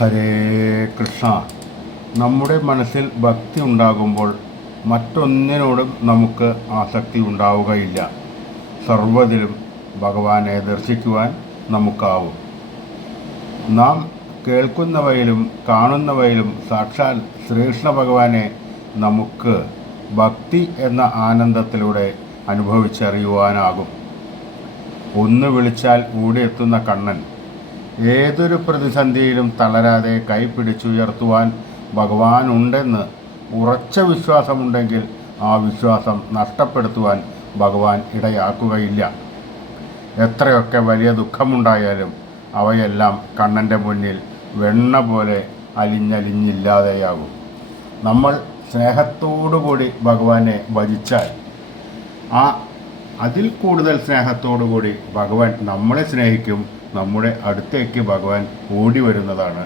ഹരേ കൃഷ്ണ. നമ്മുടെ മനസ്സിൽ ഭക്തി ഉണ്ടാകുമ്പോൾ മറ്റൊന്നിനോടും നമുക്ക് ആസക്തി ഉണ്ടാവുകയില്ല. സർവതിലും ഭഗവാനെ ദർശിക്കുവാൻ നമുക്കാവും. നാം കേൾക്കുന്നവയിലും കാണുന്നവയിലും സാക്ഷാൽ ശ്രീകൃഷ്ണ ഭഗവാനെ നമുക്ക് ഭക്തി എന്ന ആനന്ദത്തിലൂടെ അനുഭവിച്ചറിയുവാനാകും. ഒന്ന് വിളിച്ചാൽ ഓടിയെത്തുന്ന കണ്ണൻ ഏതൊരു പ്രതിസന്ധിയിലും തളരാതെ കൈപ്പിടിച്ചുയർത്തുവാൻ ഭഗവാനുണ്ടെന്ന് ഉറച്ച വിശ്വാസമുണ്ടെങ്കിൽ ആ വിശ്വാസം നഷ്ടപ്പെടുത്തുവാൻ ഭഗവാൻ ഇടയാക്കുകയില്ല. എത്രയൊക്കെ വലിയ ദുഃഖമുണ്ടായാലും അവയെല്ലാം കണ്ണന്റെ മുന്നിൽ വെണ്ണ പോലെ അലിഞ്ഞലിഞ്ഞില്ലാതെയാകും. നമ്മൾ സ്നേഹത്തോടുകൂടി ഭഗവാനെ ഭജിച്ചാൽ ആ അതിൽ കൂടുതൽ സ്നേഹത്തോടുകൂടി ഭഗവാൻ നമ്മളെ സ്നേഹിക്കും നമ്മുടെ അടുത്തേക്ക് ഭഗവാൻ ഓടി വരുന്നതാണ്